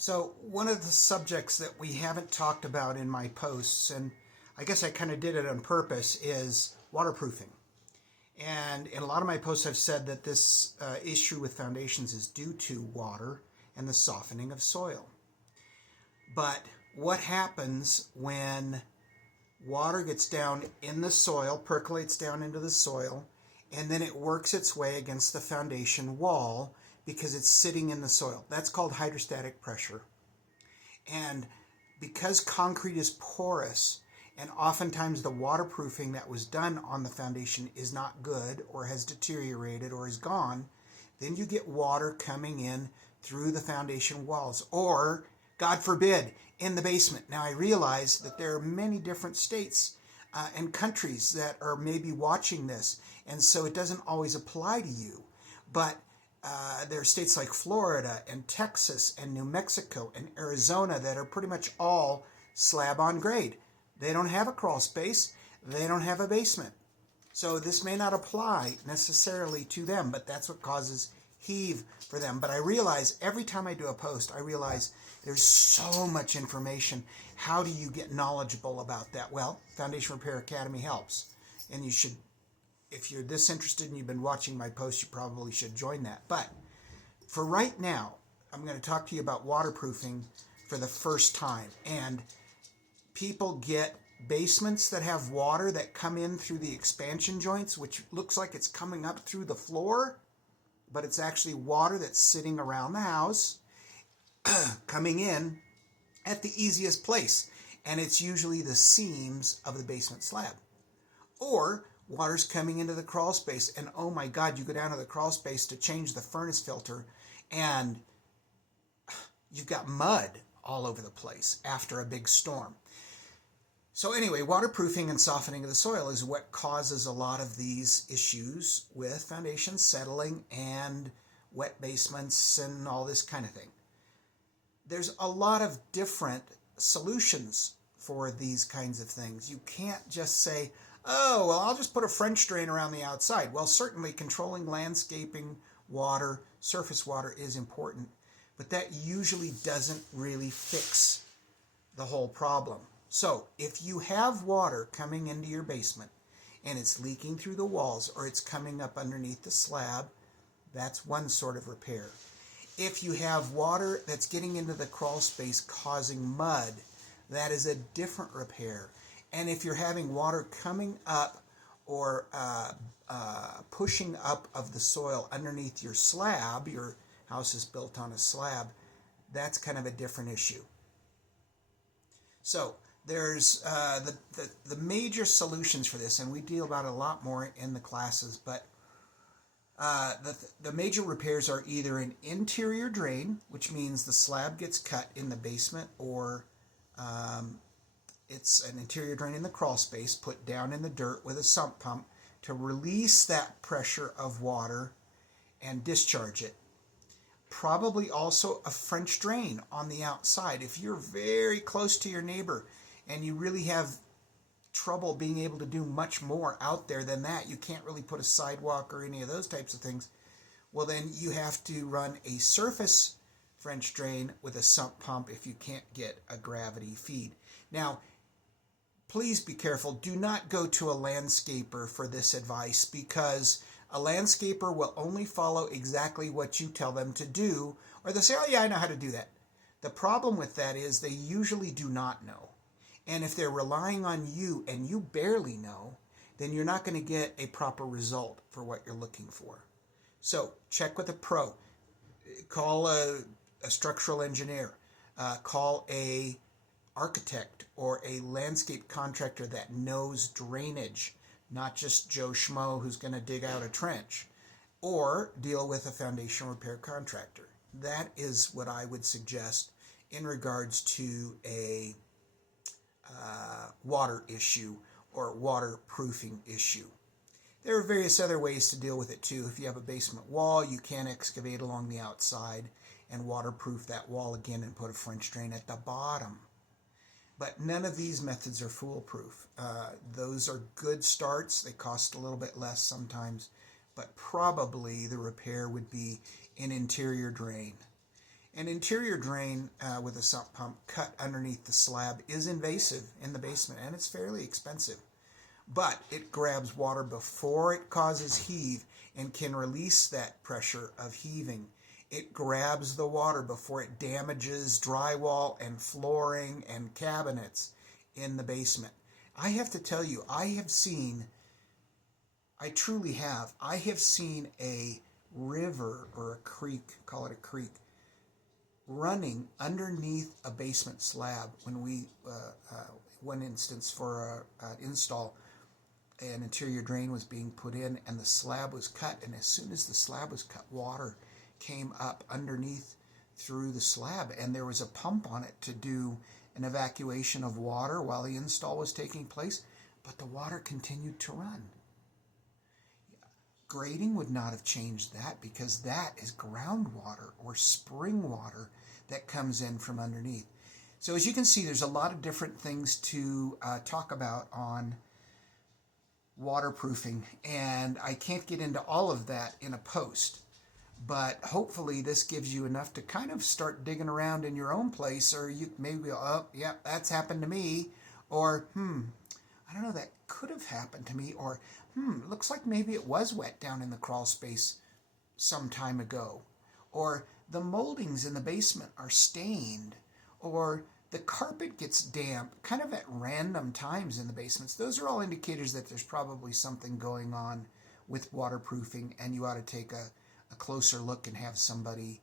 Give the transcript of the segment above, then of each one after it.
So, one of the subjects that we haven't talked about in my posts, and I guess I kind of did it on purpose, is waterproofing. And in a lot of my posts, I've said that this issue with foundations is due to water and the softening of soil. But what happens when water gets down in the soil, percolates down into the soil, and then it works its way against the foundation wall because it's sitting in the soil? That's called hydrostatic pressure. And because concrete is porous, and oftentimes the waterproofing that was done on the foundation is not good or has deteriorated or is gone, then you get water coming in through the foundation walls, or, God forbid, in the basement. Now, I realize that there are many different states and countries that are maybe watching this, and so it doesn't always apply to you. But there are states like Florida and Texas and New Mexico and Arizona that are pretty much all slab on grade. They don't have a crawl space. They don't have a basement. So this may not apply necessarily to them, but that's what causes heave for them. But I realize every time I do a post, I realize there's so much information. How do you get knowledgeable about that? Well, Foundation Repair Academy helps. And you should, if you're this interested and you've been watching my posts, you probably should join that. But for right now, I'm going to talk to you about waterproofing for the first time. And people get basements that have water that come in through the expansion joints, which looks like it's coming up through the floor, but it's actually water that's sitting around the house, coming in at the easiest place. And it's usually the seams of the basement slab. Or water's coming into the crawl space, and oh my God, you go down to the crawl space to change the furnace filter, and you've got mud all over the place after a big storm. So anyway, waterproofing and softening of the soil is what causes a lot of these issues with foundations settling and wet basements and all this kind of thing. There's a lot of different solutions for these kinds of things. You can't just say, oh, well, I'll just put a French drain around the outside. Well, certainly controlling landscaping water, surface water is important, but that usually doesn't really fix the whole problem. So if you have water coming into your basement and it's leaking through the walls or it's coming up underneath the slab, that's one sort of repair. If you have water that's getting into the crawl space causing mud, that is a different repair. And if you're having water coming up or pushing up of the soil underneath your slab, your house is built on a slab, that's kind of a different issue. So there's the major solutions for this, and we deal about it a lot more in the classes, but the major repairs are either an interior drain, which means the slab gets cut in the basement, or it's an interior drain in the crawl space put down in the dirt with a sump pump to release that pressure of water and discharge it. Probably also a French drain on the outside. If you're very close to your neighbor and you really have trouble being able to do much more out there than that, you can't really put a sidewalk or any of those types of things, well then you have to run a surface French drain with a sump pump if you can't get a gravity feed. Now, please be careful. Do not go to a landscaper for this advice, because a landscaper will only follow exactly what you tell them to do, or they'll say, oh yeah, I know how to do that. The problem with that is they usually do not know. And if they're relying on you and you barely know, then you're not going to get a proper result for what you're looking for. So check with a pro. Call a structural engineer. Call a architect or a landscape contractor that knows drainage, not just Joe Schmo who's going to dig out a trench, or deal with a foundation repair contractor. That is what I would suggest in regards to a water issue or waterproofing issue. There are various other ways to deal with it too. If you have a basement wall, you can excavate along the outside and waterproof that wall again and put a French drain at the bottom. But none of these methods are foolproof. Those are good starts. They cost a little bit less sometimes, but probably the repair would be an interior drain. An interior drain with a sump pump cut underneath the slab is invasive in the basement, and it's fairly expensive. But it grabs water before it causes heave and can release that pressure of heaving. It grabs the water before it damages drywall and flooring and cabinets in the basement. I have to tell you, I truly have, I have seen a river or a creek, call it a creek, running underneath a basement slab when we, one instance for an install, an interior drain was being put in and the slab was cut, and as soon as the slab was cut, water came up underneath through the slab, and there was a pump on it to do an evacuation of water while the install was taking place, but the water continued to run. Grading would not have changed that, because that is groundwater or spring water that comes in from underneath. So as you can see, there's a lot of different things to talk about on waterproofing, and I can't get into all of that in a post, but hopefully this gives you enough to kind of start digging around in your own place, or you maybe, oh, yeah, that's happened to me, or, I don't know, that could have happened to me, or, looks like maybe it was wet down in the crawl space some time ago, or the moldings in the basement are stained, or the carpet gets damp kind of at random times in the basements. Those are all indicators that there's probably something going on with waterproofing, and you ought to take a closer look and have somebody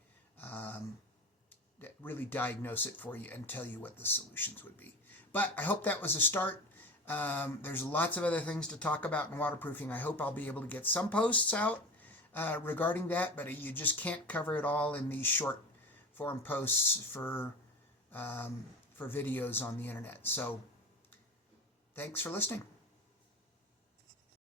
really diagnose it for you and tell you what the solutions would be. But I hope that was a start. There's lots of other things to talk about in waterproofing. I hope I'll be able to get some posts out regarding that, but you just can't cover it all in these short form posts for videos on the internet. So thanks for listening.